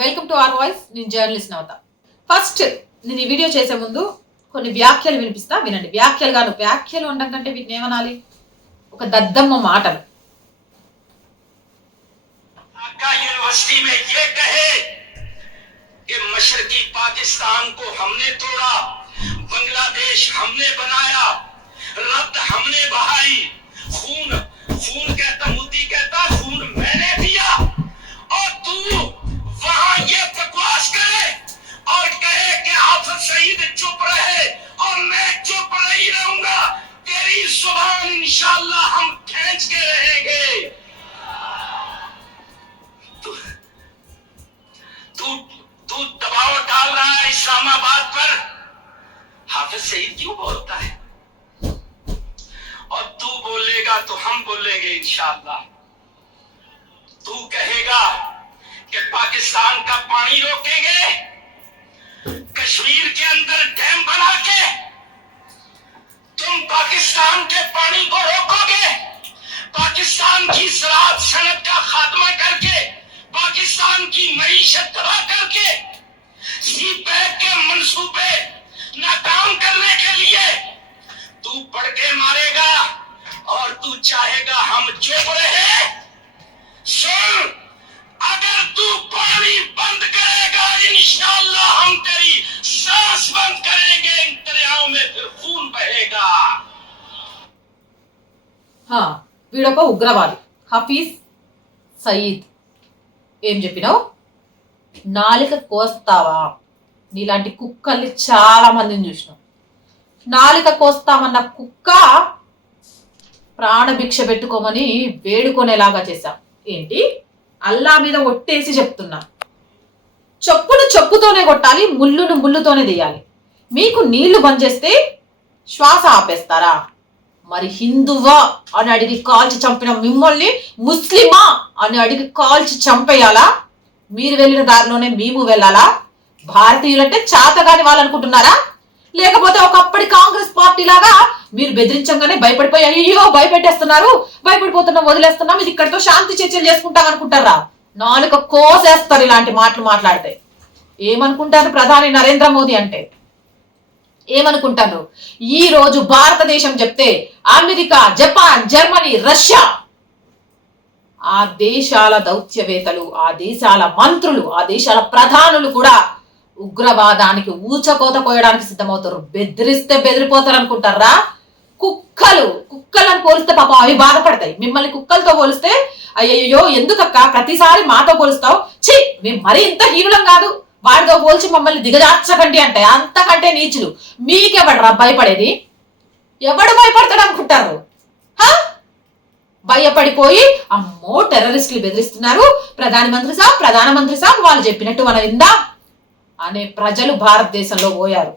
Welcome to R voice నేను journalist నవత first నేను ఈ వీడియో చేసే ముందు కొన్ని వ్యాఖ్యలు వినిపిస్తా వినండి వ్యాఖ్యలు కాదు వ్యాఖ్యలు ఉండడం కంటే వీటిని ఏమనాలి ఒక దద్దమ్మ మాటలు ढाका यूनिवर्सिटी में ये कहे कि मशरकी पाकिस्तान को हमने तोड़ा बांग्लादेश हमने बनाया रक्त हमने बहाई खून खून कहता मोदी कहता वहाँ ये बकवास करे और कहे कि हाफिज सईद चुप रहे और मैं चुप नहीं रहूँगा। तेरी ज़ुबान इंशाल्लाह हम खींच के रहेंगे। तू तू दबाव डाल रहा है इस्लामाबाद पर। हाफिज सईद क्यों बोलता है? और तू बोलेगा तो हम बोलेंगे इंशाअल्लाह तू कहेगा کہ پاکستان کا پانی روکیں گے، کشمیر کے اندر ڈیم بنا کے تم پاکستان کے پانی کو روکو گے۔ پاکستان کی سراب سنت کا خاتمہ کر کے، پاکستان کی معیشت تباہ کر کے، سی پیک کے منصوبے ناکام کرنے کے لیے వీడొక ఉగ్రవాది. హఫీజ్ సయీద్. ఏం చెప్పినావు? నాలిక కోస్తావా? నీలాంటి కుక్కల్ని చాలా మందిని చూసినాం. నాలిక కోస్తామన్న కుక్క ప్రాణభిక్ష పెట్టుకోమని వేడుకొనేలాగా చేశాం. ఏంటి? అల్లా మీద ఒట్టేసి చెప్తున్నా. చెప్పును చెప్పుతోనే కొట్టాలి ముళ్ళును ముళ్ళుతోనే తీయాలి. మీకు నీళ్ళు బంద్ చేస్తే శ్వాస ఆపేస్తారా? మరి హిందువా అని అడిగి కాల్చి చంపిన మిమ్మల్ని ముస్లిమా అని అడిగి కాల్చి చంపేయాలా? మీరు వెళ్ళిన దారిలోనే మేము వెళ్ళాలా? భారతీయులంటే చాతగాని వాళ్ళు అనుకుంటున్నారా లేకపోతే ఒకప్పటి కాంగ్రెస్ పార్టీ లాగా మీరు బెదిరించంగానే భయపడిపోయి అయ్యో భయపెట్టేస్తున్నారు భయపడిపోతున్నాం వదిలేస్తున్నాం ఇది ఇక్కడితో శాంతి చర్చలు చేసుకుంటాం అనుకుంటారా? నాలుక కోసేస్తారు ఇలాంటి మాటలు మాట్లాడితే. ఏమనుకుంటారు ప్రధాని నరేంద్ర మోదీ అంటే? ఏమనుకుంటారు ఈ రోజు భారతదేశం చెప్తే అమెరికా జపాన్ జర్మనీ రష్యా ఆ దేశాల దౌత్యవేత్తలు ఆ దేశాల మంత్రులు ఆ దేశాల ప్రధానులు కూడా ఉగ్రవాదానికి ఊచకోత కోయడానికి సిద్ధమవుతారు. బెదిరిస్తే బెదిరిపోతారు అనుకుంటారా కుక్కలు కుక్కలను పోలిస్తే పాపం అవి బాధపడతాయి. మిమ్మల్ని కుక్కలతో పోలిస్తే అయ్యయ్యో ఎందుకక్క? ప్రతిసారి మాతో పోలుస్తావు? ఛీ! మేము మరీ ఇంత హీనులం కాదు. వాడితో పోల్చి మమ్మల్ని దిగజార్చకండి అంటే అంతకంటే నీచులు. మీకెవడరా భయపడేది? ఎవడు భయపడతాడు అనుకుంటారు? భయపడిపోయి అమ్మో టెర్రరిస్టులు బెదిరిస్తున్నారు. ప్రధానమంత్రి సాబ్ ప్రధానమంత్రి సాబ్ వాళ్ళు చెప్పినట్టు మనం ఇందా అనే ప్రజలు భారతదేశంలో పోయారు.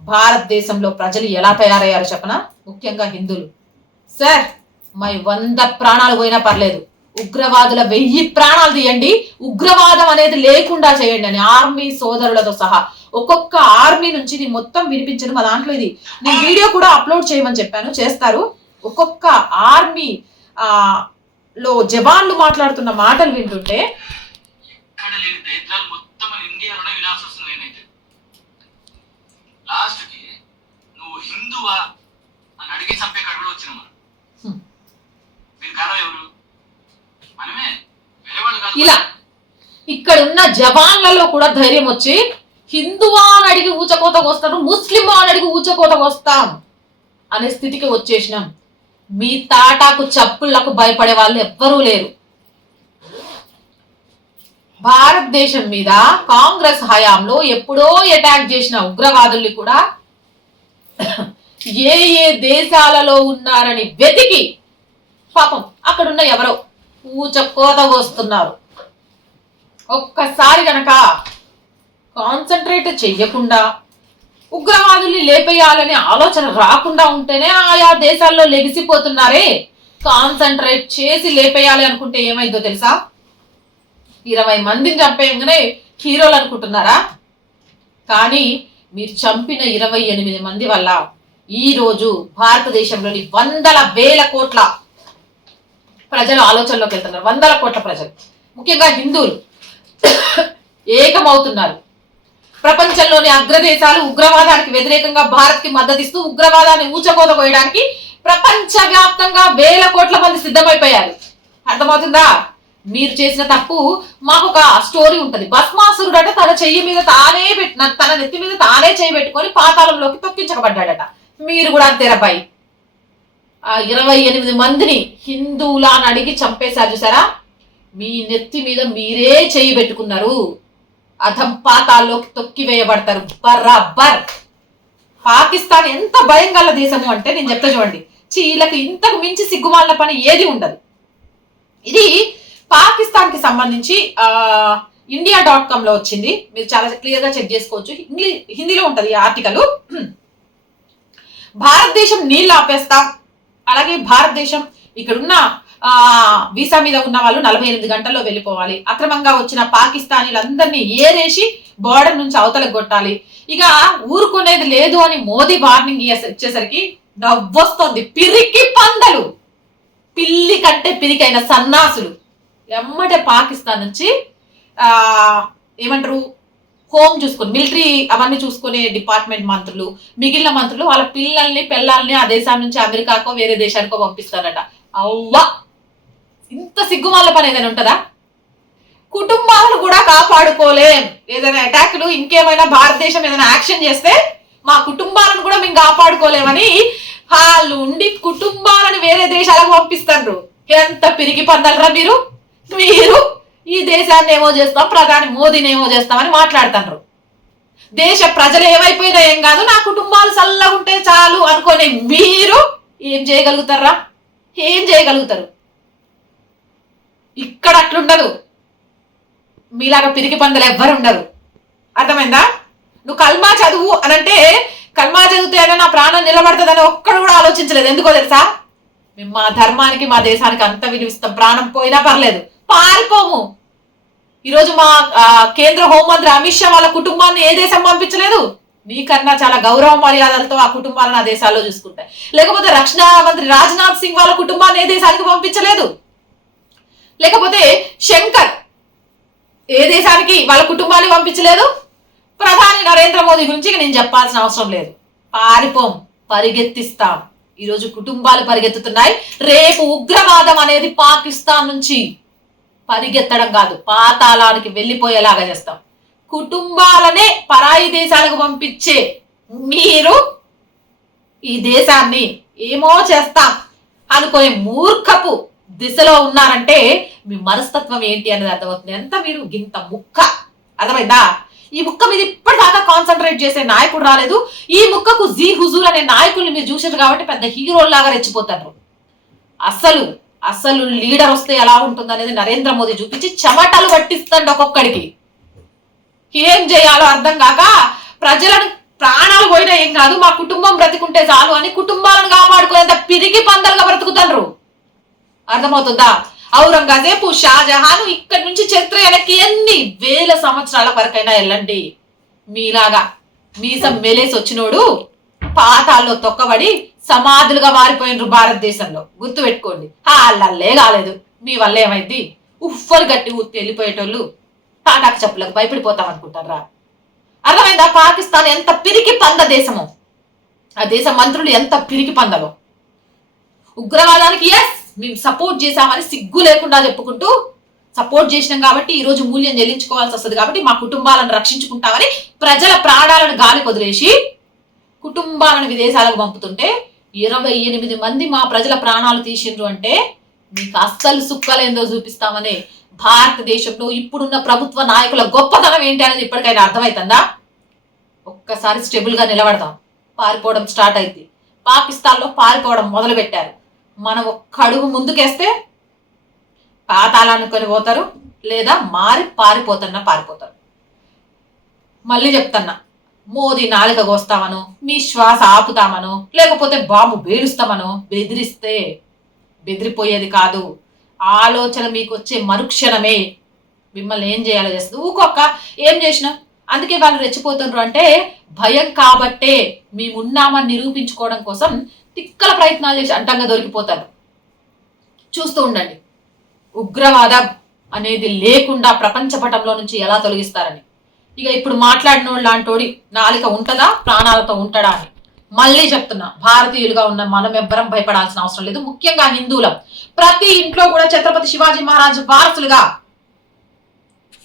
భారతదేశంలో ప్రజలు ఎలా తయారయ్యారు చెప్పనా? ముఖ్యంగా హిందువులు. సార్ మై వంద ప్రాణాలు పోయినా పర్లేదు. ఉగ్రవాదుల వెయ్యి ప్రాణాలు తీయండి. ఉగ్రవాదం అనేది లేకుండా చేయండి అని ఆర్మీ సోదరులతో సహా ఒక్కొక్క ఆర్మీ నుంచి ఇది మొత్తం వినిపించను మా దాంట్లో ఇది. నేను వీడియో కూడా అప్లోడ్ చేయమని చెప్పాను. చేస్తారు. ఒక్కొక్క ఆర్మీ ఆ లో జవాన్లు మాట్లాడుతున్న మాటలు వింటుంటే లాస్ట్ నువ్వు హిందువా అని అడిగి చంపే కడుపులో వచ్చిన మనం హ్మ్. మీరు కాదా ఎవరు మనమే వేరే వాళ్ళు కాదు ఇలా. ఇక్కడ ఉన్న జవాన్లలో కూడా ధైర్యం వచ్చి హిందువా అని అడిగి ఊచకోతకు వస్తారు ముస్లిం అని అడిగి ఊచకోతకు వస్తాం అనే స్థితికి వచ్చేసినాం. మీ తాటాకు చప్పుళ్ళకు భయపడే వాళ్ళు ఎవ్వరూ లేరు. భారతదేశం మీద కాంగ్రెస్ హయాంలో ఎప్పుడో అటాక్ చేసిన ఉగ్రవాదుల్ని కూడా ఏ ఏ దేశాలలో ఉన్నారని వెతికి పాపం అక్కడున్న ఎవరో ఊచకోత వస్తున్నారు ఒక్కసారి గనక కాన్సన్ట్రేట్ చెయ్యకుండా ఉగ్రవాదుల్ని లేపేయాలనే ఆలోచన రాకుండా ఉంటేనే ఆయా దేశాల్లో లెగిసిపోతున్నారే. కాన్సన్ట్రేట్ చేసి లేపేయాలి అనుకుంటే ఏమైందో తెలుసా? ఇరవై మందిని చంపేయంగానే హీరోలు అనుకుంటున్నారా? కానీ మీరు చంపిన ఇరవై ఎనిమిది మంది వల్ల ఈరోజు భారతదేశంలోని వందల వేల కోట్ల ప్రజలు ఆలోచనలోకి వెళ్తున్నారు. వందల కోట్ల ప్రజలు. ముఖ్యంగా హిందువులు. ఏకమవుతున్నారు. ప్రపంచంలోని అగ్రదేశాలు ఉగ్రవాదానికి వ్యతిరేకంగా భారత్కి మద్దతిస్తూ ఉగ్రవాదాన్ని ఊచకోత కోయడానికి ప్రపంచవ్యాప్తంగా వేల కోట్ల మంది సిద్ధమైపోయారు. అర్థమవుతుందా? మీరు చేసిన తప్పు మాకు ఒక స్టోరీ ఉంటది. భస్మాసురుడట తన చెయ్యి మీద తానే పెట్టిన తన నెత్తి మీద తానే చేయి పెట్టుకొని పాతాళంలోకి తొక్కించబడ్డాడట. మీరు కూడా అంతేరబ్బాయి ఇరవై ఎనిమిది మందిని హిందువులా అని అడిగి చంపేశారు చూసారా? మీ నెత్తి మీద మీరే చేయి పెట్టుకున్నారు. అధం పాతాల్లోకి తొక్కి వేయబడతారు. బరాబర్. పాకిస్తాన్ ఎంత భయం గల దేశము అంటే నేను చెప్తా చూడండి. చీలకు ఇంతకు మించి సిగ్గుమాలిన పని ఏది ఉండదు. ఇది పాకిస్తాన్కి సంబంధించి ఆ ఇండియా డాట్ కామ్లో వచ్చింది. మీరు చాలా క్లియర్గా చెక్ చేసుకోవచ్చు. ఇంగ్లీష్ హిందీలో ఉంటది ఈ ఆర్టికల్. భారతదేశం నీళ్ళు ఆపేస్తాం. అలాగే భారతదేశం ఇక్కడున్న వీసా మీద ఉన్న వాళ్ళు నలభై ఎనిమిది గంటల్లో వెళ్ళిపోవాలి. అక్రమంగా వచ్చిన పాకిస్తానీలందరినీ ఏరేసి బోర్డర్ నుంచి అవతలకు కొట్టాలి. ఇక ఊరుకునేది లేదు అని మోదీ వార్నింగ్ ఇచ్చేసరికి నవ్వొస్తోంది. పిరికి పందలు. పిల్లి కంటే పిరికైన సన్నాసులు. ఎమ్మటే పాకిస్తాన్ నుంచి ఆ ఏమంటారు హోమ్ చూసుకొని మిలిటరీ అవన్నీ చూసుకునే డిపార్ట్మెంట్ మంత్రులు మిగిలిన మంత్రులు వాళ్ళ పిల్లల్ని పిల్లల్ని ఆ దేశం నుంచి అమెరికాకో వేరే దేశానికో పంపిస్తారట. అవ్వా! ఇంత సిగ్గుమాల పని ఏదైనా ఉంటుందా? కుటుంబాలను కూడా కాపాడుకోలేం. ఏదైనా అటాక్లు ఇంకేమైనా భారతదేశం ఏదైనా యాక్షన్ చేస్తే మా కుటుంబాలను కూడా మేము కాపాడుకోలేమని వాళ్ళు ఉండి కుటుంబాలను వేరే దేశాలకు పంపిస్తారు ఎంత పిరిగి పందలరా మీరు? మీరు ఈ దేశాన్ని ఏమో చేస్తాం ప్రధాని మోదీని ఏమో చేస్తామని మాట్లాడుతున్నారు దేశ ప్రజలు ఏమైపోయినా ఏం కాదు నా కుటుంబాలు చల్లగా ఉంటే చాలు అనుకునే మీరు ఏం చేయగలుగుతారా ఏం చేయగలుగుతారు? ఇక్కడ అట్లుండదు. మీలాగా పిరికి పందలు ఎవ్వరు ఉండరు అర్థమైందా? నువ్వు కల్మా చదువు అనంటే కల్మా చదివితే అయినా నా ప్రాణం నిలబడుతుందని ఒక్కడు కూడా ఆలోచించలేదు. ఎందుకో తెలుసా? మేము మా ధర్మానికి మా దేశానికి అంత విలువిస్తాం. ప్రాణం పోయినా పర్లేదు. పారిపోము. ఈరోజు మా కేంద్ర హోంమంత్రి అమిత్ షా వాళ్ళ కుటుంబాన్ని ఏ దేశం పంపించలేదు? నీకన్నా చాలా గౌరవ మర్యాదలతో ఆ కుటుంబాలను ఆ దేశాల్లో చూసుకుంటాయి. లేకపోతే రక్షణ మంత్రి రాజ్నాథ్ సింగ్ వాళ్ళ కుటుంబాన్ని ఏ దేశానికి పంపించలేదు? లేకపోతే శంకర్ ఏ దేశానికి వాళ్ళ కుటుంబాన్ని పంపించలేదు? ప్రధాని నరేంద్ర మోదీ గురించి నేను చెప్పాల్సిన అవసరం లేదు. పారిపోం పరిగెత్తిస్తాం. ఈరోజు కుటుంబాలు పరిగెత్తుతున్నాయి. రేపు ఉగ్రవాదం అనేది పాకిస్తాన్ నుంచి పరిగెత్తడం కాదు పాతాళానికి వెళ్ళిపోయేలాగా చేస్తాం. కుటుంబాలనే పరాయి దేశాలకు పంపించే మీరు ఈ దేశాన్ని ఏమో చేస్తాం అనుకునే మూర్ఖపు దిశలో ఉన్నారంటే మీ మనస్తత్వం ఏంటి అనేది అర్థమవుతుంది. ఎంత మీరు గింత ముక్క. అర్థమైందా? ఈ ముక్క మీద ఇప్పటిదాకా కాన్సన్ట్రేట్ చేసే నాయకుడు రాలేదు. ఈ ముక్కకు జీ హుజూర్ అనే నాయకుల్ని మీరు చూసారు కాబట్టి పెద్ద హీరోల్లాగా రెచ్చిపోతారు. అసలు అసలు లీడర్ వస్తే ఎలా ఉంటుంది అనేది నరేంద్ర మోదీ చూపించి చెమటలు పట్టిస్తాడు ఒక్కొక్కడికి. ఏం చేయాలో అర్థం కాక ప్రజలను ప్రాణాలు పోయినా ఏం కాదు మా కుటుంబం బ్రతికుంటే చాలు అని కుటుంబాలను కాపాడుకునేంత పిరిగి పందలుగా బ్రతుకుతారు అర్థమవుతుందా? ఔరంగజేబు షాజహాన్ ఇక్కడి నుంచి చరిత్ర వెనక్కి ఎన్ని వేల సంవత్సరాల వరకైనా వెళ్ళండి. మీలాగా మీసం మెలేసి వచ్చినోడు పాతాల్లో తొక్కబడి సమాధులుగా మారిపోయినరు భారతదేశంలో. గుర్తు పెట్టుకోండి అల్లల్లే కాలేదు. మీ వల్ల ఏమైంది? ఉఫ్ఫలు గట్టి ఊత్తి వెళ్ళిపోయేటోళ్ళు టాటాకు చెప్పులకు భయపడిపోతాం అనుకుంటారా? అర్థమైందా? పాకిస్తాన్ ఎంత పిరికి పంద దేశమో. ఆ దేశ మంత్రులు ఎంత పిరికి పందలో. ఉగ్రవాదానికి ఎస్ మేము సపోర్ట్ చేసామని సిగ్గు లేకుండా చెప్పుకుంటూ సపోర్ట్ చేసినాం కాబట్టి ఈ రోజు మూల్యం చెల్లించుకోవాల్సి వస్తుంది కాబట్టి మా కుటుంబాలను రక్షించుకుంటామని ప్రజల ప్రాణాలను గాలి వదిలేసి కుటుంబాలను విదేశాలకు పంపుతుంటే ఇరవై ఎనిమిది మంది మా ప్రజల ప్రాణాలు తీసిండ్రు అంటే మీకు అస్సలు సుక్కలేందో చూపిస్తామని భారతదేశంలో ఇప్పుడున్న ప్రభుత్వ నాయకుల గొప్పతనం ఏంటి అనేది ఇప్పటికైనా అర్థమవుతుందా ఒక్కసారి స్టెబుల్గా నిలబడదాం. పారిపోవడం స్టార్ట్ అయింది. పాకిస్తాన్లో పారిపోవడం మొదలుపెట్టారు. మనం ఒక్క అడుగు ముందుకేస్తే పాతాళానుకొని పోతారు లేదా మారి పారిపోతున్నా పారిపోతారు. మళ్ళీ చెప్తున్నా మోదీ నాలుక కోస్తామను మీ శ్వాస ఆపుతామను లేకపోతే బాంబు పేలుస్తామను బెదిరిస్తే బెదిరిపోయేది కాదు. ఆలోచన మీకు వచ్చే మరుక్షణమే మిమ్మల్ని ఏం చేయాలో చేస్తుంది. ఊకొక్క ఏం చేసినా? అందుకే వాళ్ళు రెచ్చిపోతున్నారు అంటే భయం కాబట్టే మేమున్నామని నిరూపించుకోవడం కోసం తిక్కల ప్రయత్నాలు చేసి అడ్డంగా దొరికిపోతారు. చూస్తూ ఉండండి. ఉగ్రవాదం అనేది లేకుండా ప్రపంచ పటంలో నుంచి ఎలా తొలగిస్తారని. ఇక ఇప్పుడు మాట్లాడిన లాంటోడి నాలిక ఉంటదా ప్రాణాలతో ఉంటాడా అని. మళ్ళీ చెప్తున్నా భారతీయులుగా ఉన్న మనం ఎవ్వరం భయపడాల్సిన అవసరం లేదు. ముఖ్యంగా హిందువులం. ప్రతి ఇంట్లో కూడా ఛత్రపతి శివాజీ మహారాజ్ వారసులుగా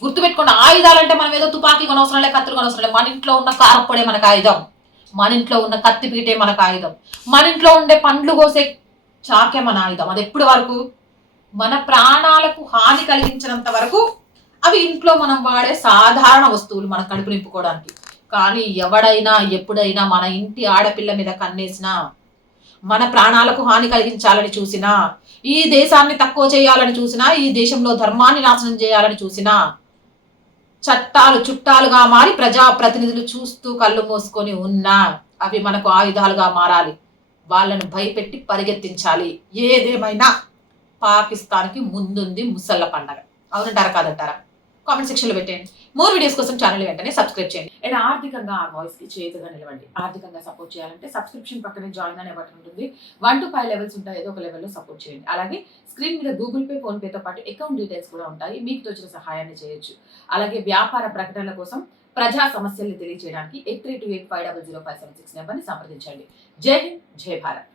గుర్తుపెట్టుకున్న ఆయుధాలంటే మనం ఏదో తుపాకీ కొనవసరం లేదు కత్తులు కొనవసరం లేదు మన ఇంట్లో ఉన్న కారప్పొడే మనకు ఆయుధం. మన ఇంట్లో ఉన్న కత్తిపీటే మనకు ఆయుధం. మన ఇంట్లో ఉండే పండ్లు కోసే చాకే మన ఆయుధం. అది ఎప్పుడు వరకు? మన ప్రాణాలకు హాని కలిగించినంత వరకు అవి ఇంట్లో మనం వాడే సాధారణ వస్తువులు మన కడుపు నింపుకోవడానికి. కానీ ఎవడైనా ఎప్పుడైనా మన ఇంటి ఆడపిల్ల మీద కన్నేసినా మన ప్రాణాలకు హాని కలిగించాలని చూసినా ఈ దేశాన్ని తక్కువ చేయాలని చూసినా ఈ దేశంలో ధర్మాన్ని నాశనం చేయాలని చూసినా చట్టాలు చుట్టాలుగా మారి ప్రజాప్రతినిధులు చూస్తూ కళ్ళు మూసుకొని ఉన్నా అవి మనకు ఆయుధాలుగా మారాలి. వాళ్ళను భయపెట్టి పరిగెత్తించాలి. ఏదేమైనా పాకిస్తాన్కి ముందుంది ముసళ్ళ పండగ. అవునంటారా కాదంటారా? కామెంట్ సెక్షన్లో పెట్టండి మోర్ వీడియోస్ కోసం ఛానల్ వెంటనే సబ్స్క్రైబ్ చేయండి. అండ్ ఆర్థికంగా ఆ వాయిస్కి చేతుగా నిలవండి. ఆర్థికంగా సపోర్ట్ చేయాలంటే సబ్స్క్రిప్షన్ పక్కనే జాయిన్ అనే బటన్ ఉంటుంది. వన్ టు ఫైవ్ లెవెల్స్ ఉంటాయి. ఏదో ఒక లెవెల్లో సపోర్ట్ చేయండి. అలాగే స్క్రీన్ మీద గూగుల్ పే ఫోన్పేతో పాటు అకౌంట్ డీటెయిల్స్ కూడా ఉంటాయి. మీకు తోచిన సహాయాన్ని చేయొచ్చు. అలాగే వ్యాపార ప్రకటనల కోసం ప్రజా సమస్యల్ని తెలియజేయడానికి eight three two eight five double zero five seven six నెంబర్ని సంప్రదించండి. జై హింద్ జై భారత్.